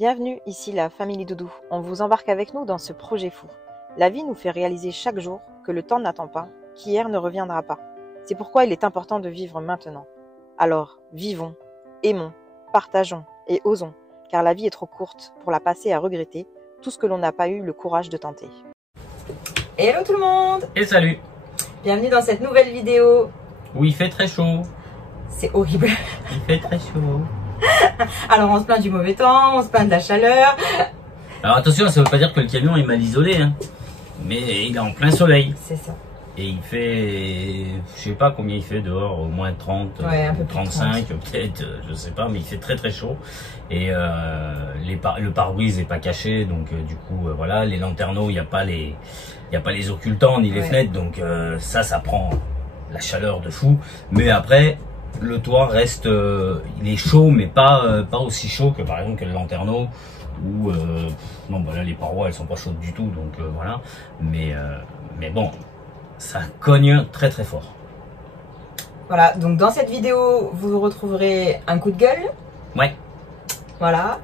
Bienvenue, ici la Famille Doudou. On vous embarque avec nous dans ce projet fou. La vie nous fait réaliser chaque jour que le temps n'attend pas, qu'hier ne reviendra pas. C'est pourquoi il est important de vivre maintenant. Alors, vivons, aimons, partageons et osons, car la vie est trop courte pour la passer à regretter tout ce que l'on n'a pas eu le courage de tenter. Hello tout le monde! Et salut! Bienvenue dans cette nouvelle vidéo. Oui, il fait très chaud. C'est horrible. Il fait très chaud. Alors on se plaint du mauvais temps, on se plaint de la chaleur. Alors attention, ça veut pas dire que le camion est mal isolé, hein. Mais il est en plein soleil. C'est ça. Et il fait, je sais pas combien il fait dehors, au moins 30, ouais, un peu 35 peut-être, je sais pas, mais il fait très très chaud. Et le pare-brise est pas caché, donc du coup voilà, les lanterneaux, il n'y a pas les occultants ni les fenêtres, donc ça prend la chaleur de fou. Mais après, le toit reste, il est chaud, mais pas aussi chaud que par exemple que le lanterneau. Ou non, bah là les parois elles sont pas chaudes du tout, donc voilà. Mais bon, ça cogne très très fort. Voilà, donc dans cette vidéo, vous retrouverez un coup de gueule. Ouais. Voilà.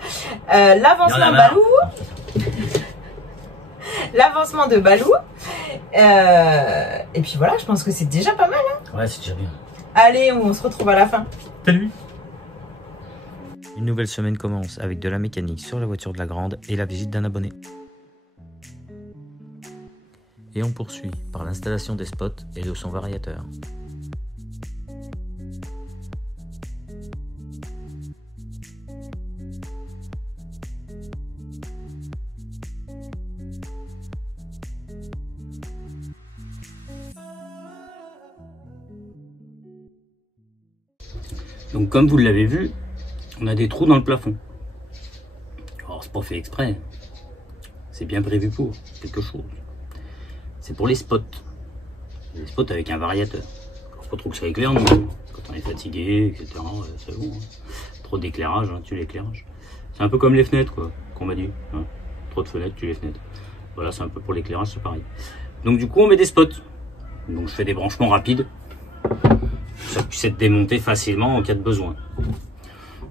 L'avancement de Balou. L'avancement de Balou. Et puis voilà, je pense que c'est déjà pas mal. Hein. Ouais, c'est déjà bien. Allez, on se retrouve à la fin. Salut. Une nouvelle semaine commence avec de la mécanique sur la voiture de la grande et la visite d'un abonné. Et on poursuit par l'installation des spots et de son variateur. Donc comme vous l'avez vu, on a des trous dans le plafond. Alors c'est pas fait exprès, c'est bien prévu pour quelque chose. C'est pour les spots. Les spots avec un variateur. Alors, pas trop que ça éclaire, non. Quand on est fatigué, etc. C'est bon. Hein. Trop d'éclairage, hein, tue l'éclairage. C'est un peu comme les fenêtres, quoi, qu'on m'a dit. Hein. Trop de fenêtres, tue les fenêtres. Voilà, c'est un peu pour l'éclairage, c'est pareil. Donc du coup, on met des spots. Donc je fais des branchements rapides. Ça puisse être démonté facilement en cas de besoin.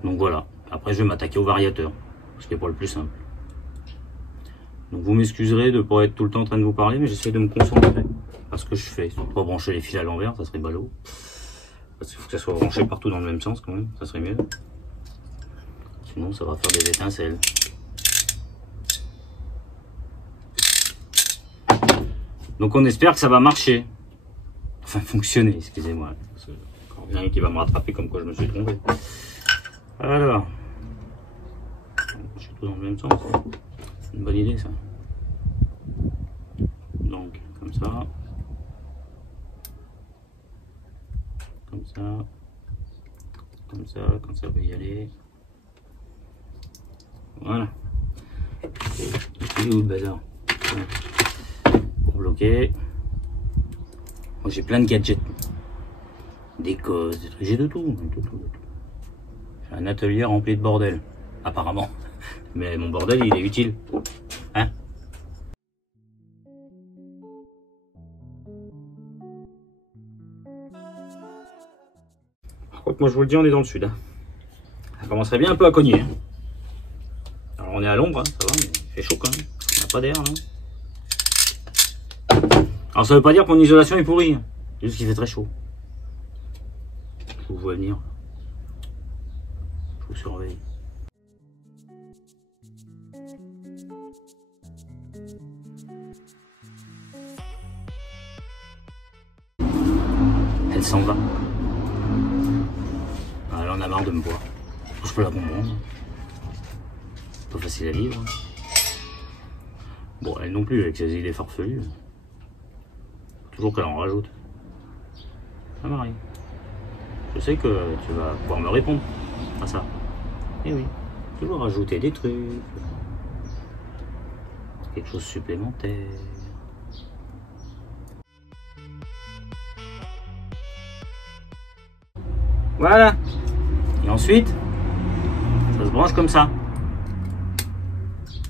Donc voilà, après je vais m'attaquer au variateur, ce qui n'est pas le plus simple. Donc vous m'excuserez de ne pas être tout le temps en train de vous parler, mais j'essaie de me concentrer à ce que je fais. Sans pas brancher les fils à l'envers, ça serait ballot. Parce qu'il faut que ça soit branché partout dans le même sens quand même, ça serait mieux. Sinon ça va faire des étincelles. Donc on espère que ça va marcher. Enfin fonctionner, excusez-moi. Encore bien qui va me rattraper comme quoi je me suis trompé. Alors, je suis tout dans le même sens. C'est une bonne idée ça. Donc, comme ça. Comme ça. Comme ça, comme ça va y aller. Voilà. Il est où le bazar? Pour bloquer. Moi j'ai plein de gadgets. Des causes, des trucs, j'ai de tout. J'ai un atelier rempli de bordel, apparemment. Mais mon bordel, il est utile. Hein? Par contre, moi je vous le dis, on est dans le sud. Hein. Ça commencerait bien un peu à cogner. Hein. Alors on est à l'ombre, hein, ça va, mais il fait chaud quand même. On n'a pas d'air, non? Alors ça veut pas dire que mon isolation est pourrie. Hein. Juste qu'il fait très chaud. Je vous vois venir. Je vous surveille. Elle s'en va. Ah, elle en a marre de me voir. Je peux la comprendre. Pas facile à vivre. Bon, elle non plus avec ses idées farfelues. Toujours qu'elle en rajoute. Ah Marie. Je sais que tu vas pouvoir me répondre à ça. Eh oui, toujours rajouter des trucs. Quelque chose de supplémentaire. Voilà. Et ensuite, ça se branche comme ça.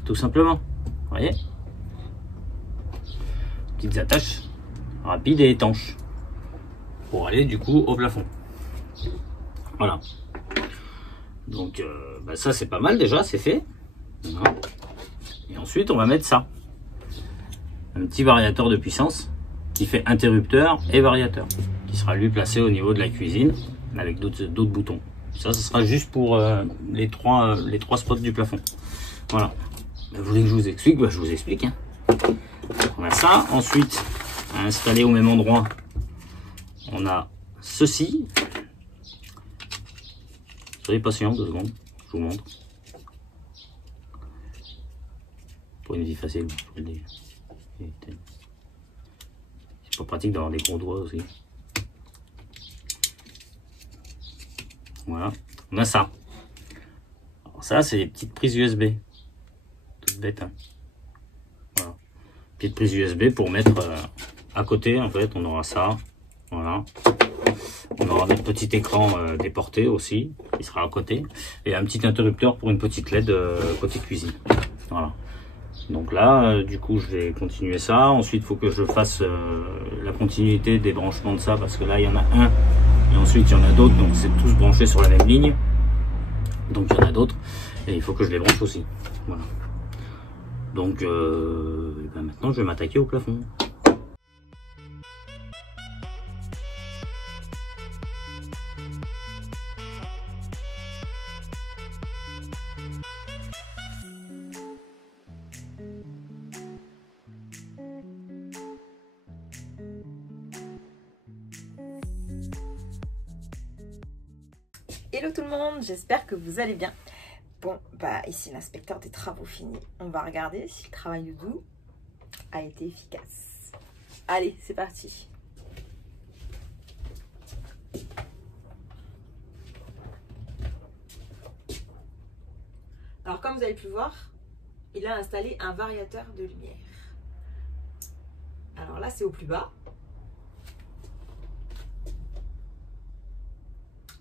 Tout simplement. Vous voyez? Petites attaches rapides et étanches. Pour aller du coup au plafond. Voilà. Donc ça c'est pas mal déjà, c'est fait. Voilà. Et ensuite, on va mettre ça. Un petit variateur de puissance qui fait interrupteur et variateur, qui sera lui placé au niveau de la cuisine avec d'autres boutons. Ça, ce sera juste pour les trois spots du plafond. Voilà. Vous voulez que je vous explique? Je vous explique. Hein. On a ça. Ensuite, à installer au même endroit, on a ceci. Soyez patient 2 secondes, je vous montre. Pour une vie facile, je vous le dis. C'est pas pratique d'avoir des gros doigts aussi. Voilà, on a ça. Alors ça, c'est des petites prises USB. Toutes bêtes. Hein. Voilà. Petite prise USB pour mettre à côté, en fait, on aura ça. Voilà. On aura notre petit écran déporté aussi, qui sera à côté. Et un petit interrupteur pour une petite LED côté cuisine. Voilà. Donc là, du coup, je vais continuer ça. Ensuite, il faut que je fasse la continuité des branchements de ça, parce que là, il y en a un. Et ensuite, il y en a d'autres. Donc, c'est tous branchés sur la même ligne. Donc, il y en a d'autres. Et il faut que je les branche aussi. Voilà. Donc, ben maintenant, je vais m'attaquer au plafond. Hello tout le monde, j'espère que vous allez bien. Bon, bah ici l'inspecteur des travaux fini. On va regarder si le travail de Doudou a été efficace. Allez, c'est parti. Alors comme vous avez pu voir, il a installé un variateur de lumière. Alors là c'est au plus bas.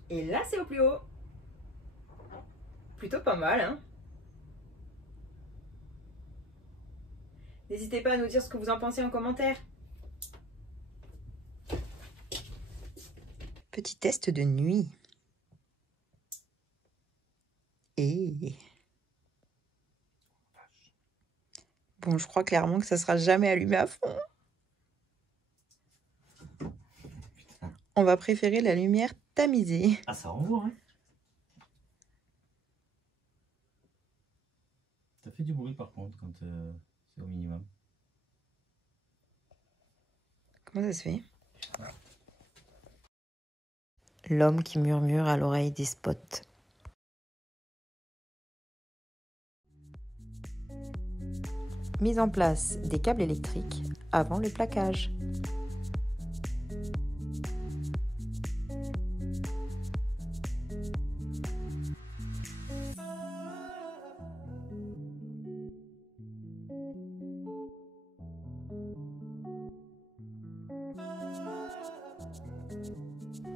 Et là, c'est au plus haut. Plutôt pas mal, hein? N'hésitez pas à nous dire ce que vous en pensez en commentaire. Petit test de nuit. Et... bon, je crois clairement que ça sera jamais allumé à fond. On va préférer la lumière tamisée. Ah, ça envoie, hein. Ça fait du bruit par contre quand c'est au minimum. Comment ça se fait? L'homme qui murmure à l'oreille des spots. Mise en place des câbles électriques avant le plaquage.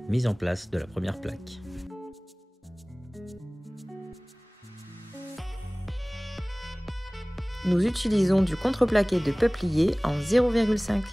Mise en place de la première plaque. Nous utilisons du contreplaqué de peuplier en 0,5.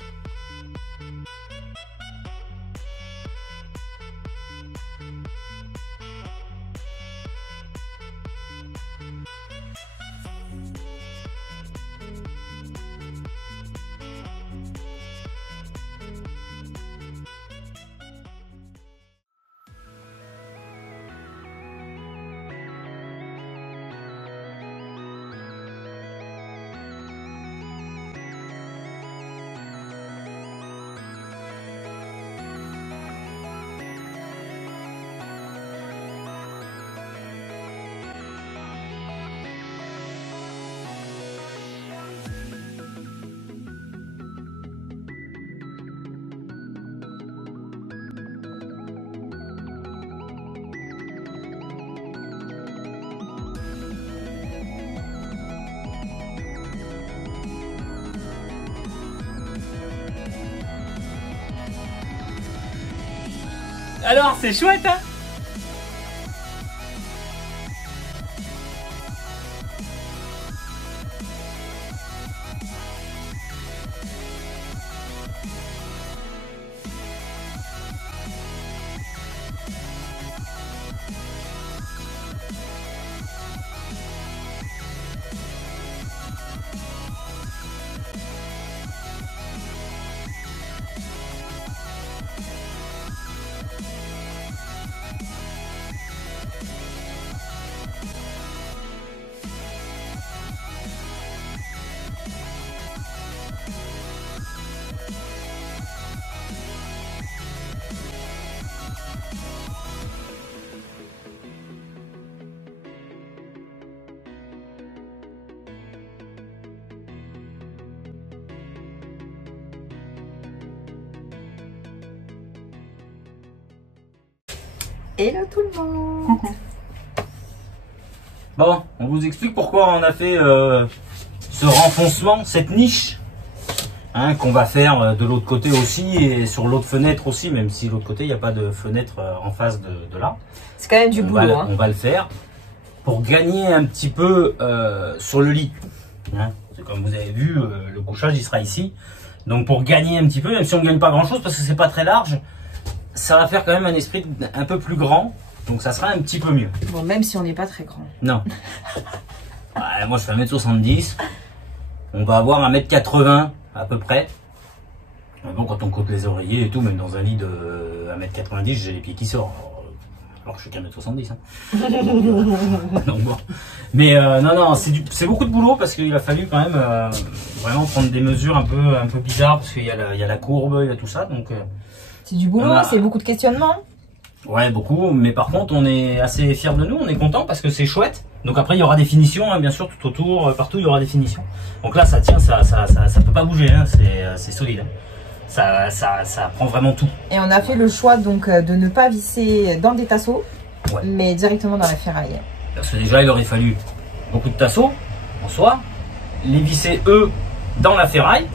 Alors, c'est chouette, hein? Hello tout le monde. Coucou. Bon, on vous explique pourquoi on a fait ce renfoncement, cette niche, hein, qu'on va faire de l'autre côté aussi et sur l'autre fenêtre aussi, même si l'autre côté il n'y a pas de fenêtre en face de là. C'est quand même du boulot. On va le faire pour gagner un petit peu sur le lit. Hein. Comme vous avez vu, le couchage il sera ici. Donc pour gagner un petit peu, même si on ne gagne pas grand chose parce que c'est pas très large, ça va faire quand même un esprit un peu plus grand. Donc ça sera un petit peu mieux. Bon, même si on n'est pas très grand. Non. Ouais, moi je fais 1m70. On va avoir 1m80 à peu près. Mais bon, quand on compte les oreillers et tout, même dans un lit de 1m90, j'ai les pieds qui sortent. Alors que je suis qu'1m70. Hein. Donc bon. Mais non, c'est beaucoup de boulot parce qu'il a fallu quand même vraiment prendre des mesures un peu bizarres parce qu'il y a la courbe, il y a tout ça. Donc c'est du boulot, c'est beaucoup de questionnements. Ouais, beaucoup, mais par contre on est assez fiers de nous, on est content parce que c'est chouette. Donc après il y aura des finitions, hein, bien sûr, tout autour, partout il y aura des finitions. Donc là ça tient, ça peut pas bouger, hein, c'est solide. Hein. Ça prend vraiment tout. Et on a fait le choix donc de ne pas visser dans des tasseaux, ouais, mais directement dans la ferraille. Parce que déjà il aurait fallu beaucoup de tasseaux en soi, les visser eux dans la ferraille.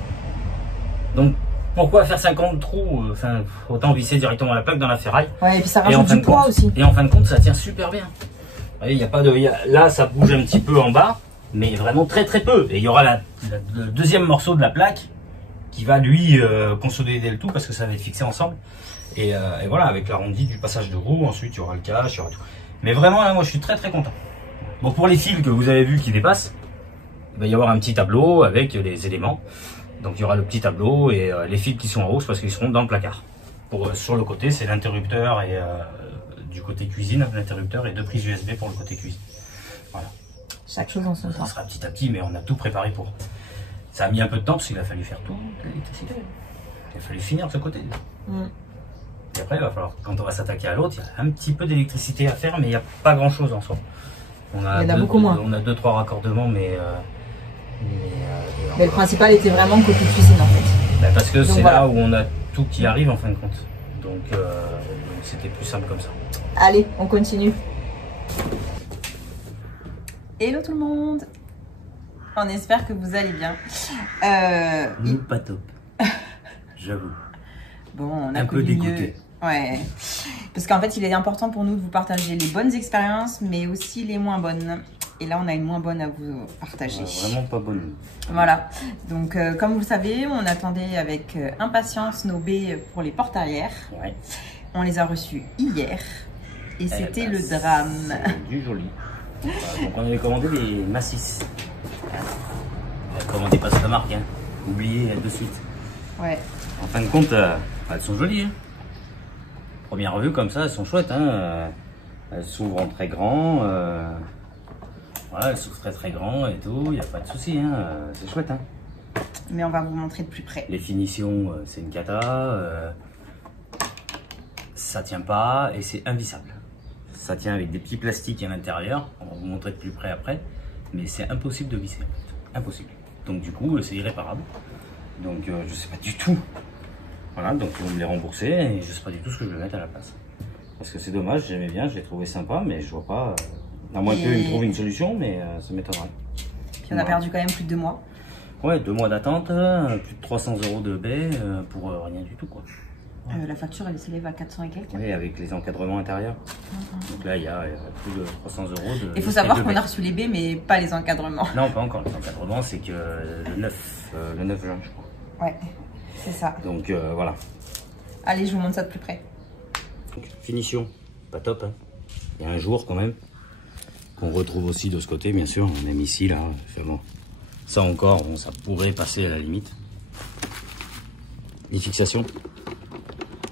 Donc pourquoi faire 50 trous, enfin autant visser directement la plaque dans la ferraille. Ouais, et puis ça rajoute du poids aussi. Et en fin de compte, ça tient super bien. Vous voyez, il y a pas de, là, ça bouge un petit peu en bas, mais vraiment très peu. Et il y aura le deuxième morceau de la plaque qui va lui consolider le tout parce que ça va être fixé ensemble. Et voilà, avec l'arrondi du passage de roue, ensuite il y aura le cache, il y aura tout. Mais vraiment, là, moi je suis très content. Bon, pour les fils que vous avez vus qui dépassent, il va y avoir un petit tableau avec les éléments. Donc il y aura le petit tableau et les fils qui sont en haut, c'est parce qu'ils seront dans le placard. Sur le côté, c'est l'interrupteur et du côté cuisine, l'interrupteur et 2 prises USB pour le côté cuisine. Voilà. Chaque chose en son temps. Ça sera petit à petit, mais on a tout préparé pour. Ça a mis un peu de temps parce qu'il a fallu faire tout l'électricité. Il a fallu finir de ce côté. Et après, il va falloir, quand on va s'attaquer à l'autre, il y a un petit peu d'électricité à faire, mais il n'y a pas grand chose en soi. Il y en a beaucoup moins. On a 2-3 raccordements, mais le principal était vraiment côté cuisine en fait. Bah parce que c'est voilà, là où on a tout qui arrive en fin de compte. Donc c'était plus simple comme ça. Allez, on continue. Hello tout le monde. On espère que vous allez bien. Nous pas top. J'avoue. Bon, on a un peu dégoûté. Ouais. Parce qu'en fait, il est important pour nous de vous partager les bonnes expériences, mais aussi les moins bonnes. Et là, on a une moins bonne à vous partager. Vraiment pas bonne. Voilà. Donc, comme vous le savez, on attendait avec impatience nos baies pour les portes arrière. Ouais. On les a reçues hier. Et c'était le drame. Du joli. Donc, on avait commandé des massifs. On a commandé pas cette marque. Hein. Oubliez de suite. Ouais. En fin de compte, elles sont jolies. Hein. Première vue comme ça, elles sont chouettes. Hein. Elles s'ouvrent en très grand. Voilà, elles s'ouvrent très grand et tout. Il n'y a pas de souci. Hein. C'est chouette. Hein. Mais on va vous montrer de plus près. Les finitions, c'est une cata. Ça tient pas et c'est invissable. Ça tient avec des petits plastiques à l'intérieur. On va vous montrer de plus près après. Mais c'est impossible de visser. Impossible. Donc du coup, c'est irréparable. Donc je sais pas du tout. Voilà, donc ils vont me les rembourser et je sais pas du tout ce que je vais mettre à la place. Parce que c'est dommage, j'aimais bien, je l'ai trouvé sympa, mais je vois pas. À moins qu'ils me trouvent une solution, mais ça m'étonnerait. Puis on a perdu quand même plus de 2 mois. Ouais, 2 mois d'attente, plus de 300 € de baie pour rien du tout quoi. La facture elle s'élève à 400 et quelques. Oui, avec les encadrements intérieurs. Donc là il y a plus de 300 €. Il faut savoir qu'on a reçu les baies, mais pas les encadrements. Non, pas encore. Les encadrements, c'est que le 9 juin, je crois. Ouais, c'est ça. Donc voilà. Allez, je vous montre ça de plus près. Donc, finition, pas top. Hein. Il y a un jour quand même. Qu'on retrouve aussi de ce côté, bien sûr. On aime ici, là. Enfin, bon. Ça encore, bon, ça pourrait passer à la limite. Les fixations.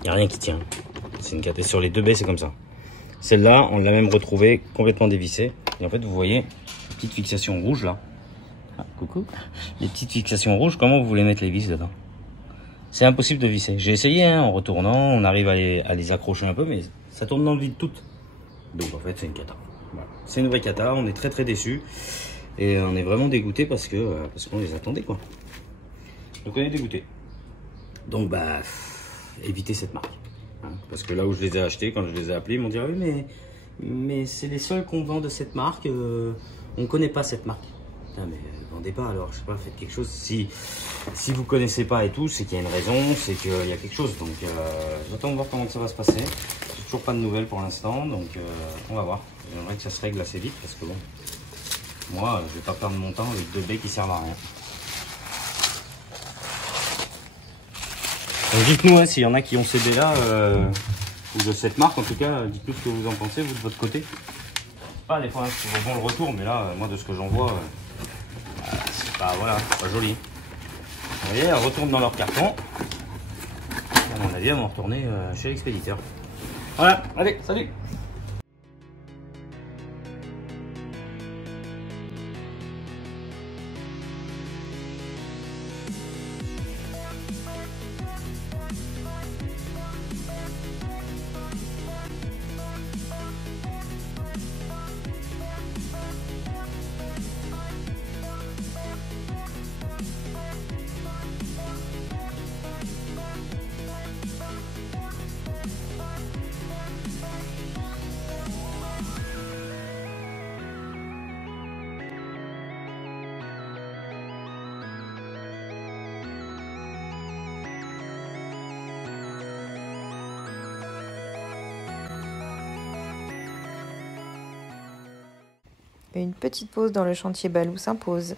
Il n'y a rien qui tient. C'est une catastrophe. Sur les 2 baies, c'est comme ça. Celle-là, on l'a même retrouvée complètement dévissée. Et en fait, vous voyez, les petites fixations rouges là. Ah, coucou. Les petites fixations rouges, comment vous voulez mettre les vis dedans? C'est impossible de visser. J'ai essayé, hein, en retournant, on arrive à les accrocher un peu, mais ça tourne dans le vide toutes. Donc en fait, c'est une cata. Voilà. C'est une vraie cata, on est très déçus. Et on est vraiment dégoûté parce qu'on les attendait, quoi. Donc on est dégoûté. Donc bah, évitez cette marque. Hein, parce que là où je les ai achetés, quand je les ai appelés, ils m'ont dit ah oui, mais c'est les seuls qu'on vend de cette marque. On ne connaît pas cette marque. Putain, mais vendez pas alors, je sais pas, faites quelque chose. Si vous connaissez pas et tout, c'est qu'il y a une raison, c'est qu'il y a quelque chose. Donc j'attends de voir comment ça va se passer. J'ai toujours pas de nouvelles pour l'instant, donc on va voir. J'aimerais que ça se règle assez vite parce que bon, moi je vais pas perdre mon temps avec 2 baies qui servent à rien. Dites-nous hein, s'il y en a qui ont ces baies là, ou de cette marque en tout cas, dites-nous ce que vous en pensez vous de votre côté. Pas des fois hein, c'est bon le retour, mais là moi de ce que j'en vois, c'est pas, voilà, pas joli. Vous voyez, elles retournent dans leur carton. À mon avis, elles vont retourner chez l'expéditeur. Voilà, allez, salut! Une petite pause dans le chantier Balou s'impose.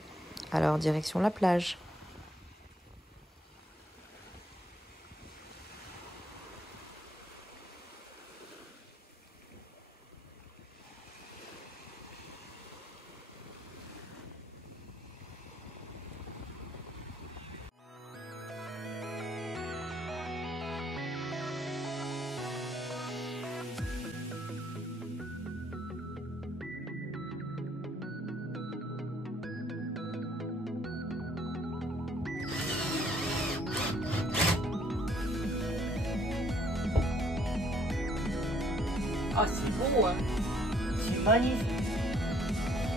Alors direction la plage. Ah, c'est beau, hein. C'est magnifique.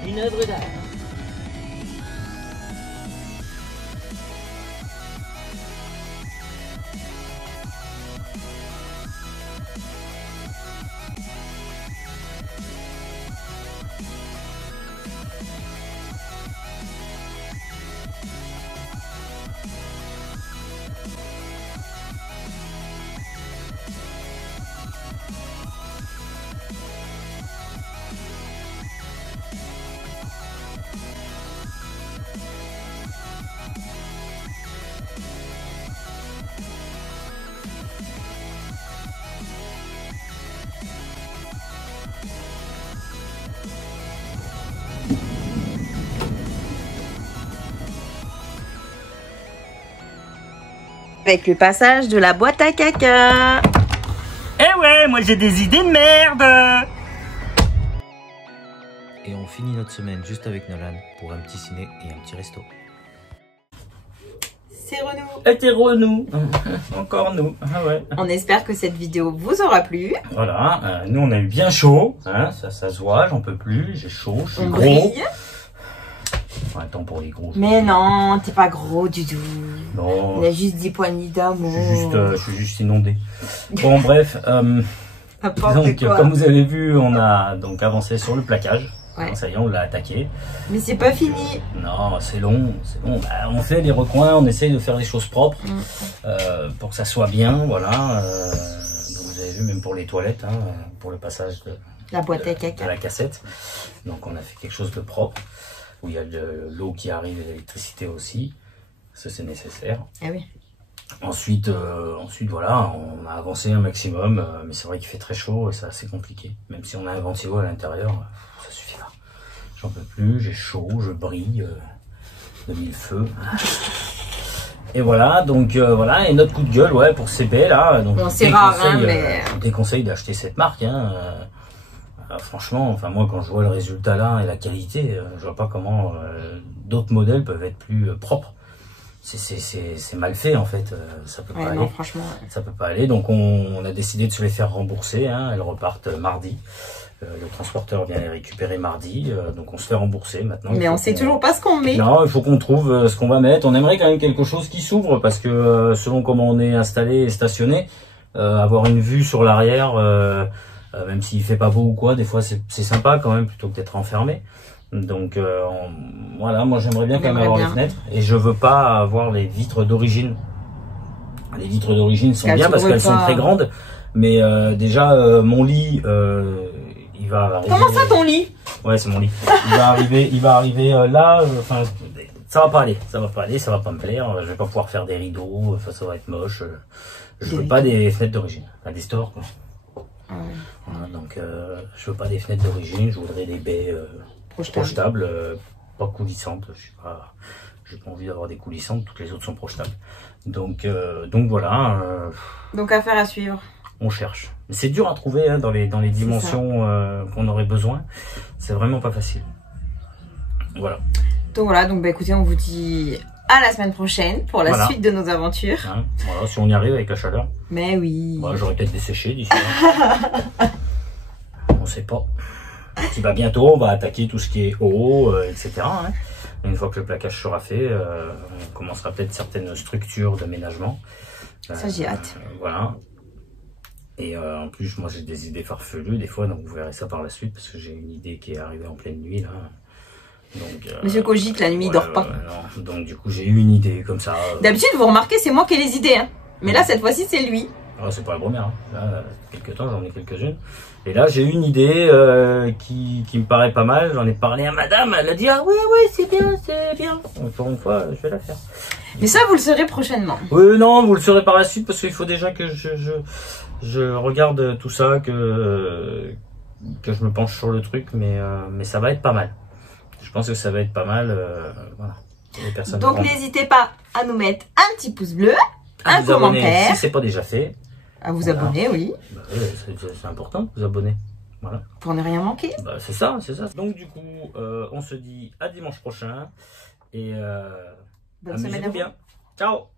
Une œuvre d'art. Avec le passage de la boîte à caca. Eh ouais, moi j'ai des idées de merde. Et on finit notre semaine juste avec Nolan pour un petit ciné et un petit resto. C'est Renou. Hétéro nous. Encore nous. Ah ouais. On espère que cette vidéo vous aura plu. Voilà, nous on a eu bien chaud, hein, ça se voit, j'en peux plus, j'ai chaud, je suis On gros. brille. Attends pour les gros. Mais non, t'es pas gros du tout. Non, On a juste 10 poignées d'amour. je suis juste inondé. Bon bref, N'importe donc quoi. comme vous avez vu, on a donc avancé sur le plaquage. Ouais. Ça y est, on l'a attaqué. Mais c'est pas fini. Non, c'est long, c'est long. Bah, on fait des recoins, on essaye de faire des choses propres pour que ça soit bien, voilà. Donc vous avez vu, même pour les toilettes, hein, pour le passage de La boîte à de caca. la cassette. Donc on a fait quelque chose de propre, où il y a de l'eau qui arrive et l'électricité aussi. Ça c'est nécessaire. Ah oui. Ensuite voilà, on a avancé un maximum, mais c'est vrai qu'il fait très chaud et c'est assez compliqué. Même si on a un ventilo à l'intérieur, ça suffit pas. J'en peux plus, j'ai chaud, je brille de mille feux. Et voilà, donc voilà, et notre coup de gueule, ouais, pour CP là. Donc Bon, c'est rare, hein, mais. je vous déconseille d'acheter cette marque, hein. Franchement, enfin moi quand je vois le résultat là et la qualité, je vois pas comment d'autres modèles peuvent être plus propres. C'est mal fait en fait, ça peut pas aller. Non, franchement. Ça peut pas aller, donc on a décidé de se les faire rembourser, hein. Elles repartent mardi. Le transporteur vient les récupérer mardi, donc on se fait rembourser maintenant. Mais on sait toujours pas ce qu'on met. Non, il faut qu'on trouve ce qu'on va mettre. On aimerait quand même quelque chose qui s'ouvre parce que selon comment on est installé et stationné, avoir une vue sur l'arrière, même s'il fait pas beau ou quoi, des fois c'est sympa quand même plutôt que d'être enfermé. Donc voilà, moi j'aimerais bien quand même avoir les fenêtres, et je veux pas avoir les vitres d'origine. Les vitres d'origine sont bien parce qu'elles sont très grandes, mais déjà mon lit, il va arriver. Comment ça ton lit? Ouais, c'est mon lit. Il va arriver là. Enfin, ça va pas aller, ça va pas me plaire. Je vais pas pouvoir faire des rideaux. Enfin, ça va être moche. Je veux pas des fenêtres d'origine, enfin, des stores quoi. Ah ouais. Voilà, donc je veux pas des fenêtres d'origine. Je voudrais des baies projetables, pas coulissantes. J'ai pas envie d'avoir des coulissantes. Toutes les autres sont projetables. Donc voilà. Donc affaire à suivre. On cherche. Mais c'est dur à trouver hein, dans les dimensions qu'on aurait besoin. C'est vraiment pas facile. Voilà. Donc voilà, donc bah écoutez, on vous dit à la semaine prochaine pour la suite de nos aventures. Hein, voilà, si on y arrive avec la chaleur. Mais oui. Bah, j'aurais peut-être desséché d'ici là. On sait pas. Puis bah, bientôt, on va attaquer tout ce qui est eau, etc. Hein. Une fois que le plaquage sera fait, on commencera peut-être certaines structures d'aménagement. Ça, j'ai hâte. Voilà. Et en plus, moi j'ai des idées farfelues des fois, donc vous verrez ça par la suite, parce que j'ai une idée qui est arrivée en pleine nuit là. Donc, Monsieur cogite, la nuit il dort pas. Non. Donc du coup j'ai eu une idée comme ça. D'habitude vous remarquez c'est moi qui ai les idées, hein. Mais là cette fois-ci c'est lui. Ah, c'est pas la première, hein. Là, quelques temps j'en ai quelques-unes. Et là j'ai eu une idée qui me paraît pas mal, j'en ai parlé à madame, elle a dit ah oui c'est bien. Donc, pour une fois je vais la faire. Mais ça vous le saurez prochainement. Oui non, vous le saurez par la suite, parce qu'il faut déjà que je regarde tout ça, que je me penche sur le truc, mais ça va être pas mal. Je pense que ça va être pas mal. Voilà. Donc n'hésitez pas à nous mettre un petit pouce bleu, un commentaire. Si c'est pas déjà fait. À vous abonner, oui. Bah, c'est important de vous abonner. Voilà. Pour ne rien manquer. Bah, c'est ça. Donc du coup, on se dit à dimanche prochain. Et bonne semaine à vous. bien. Ciao.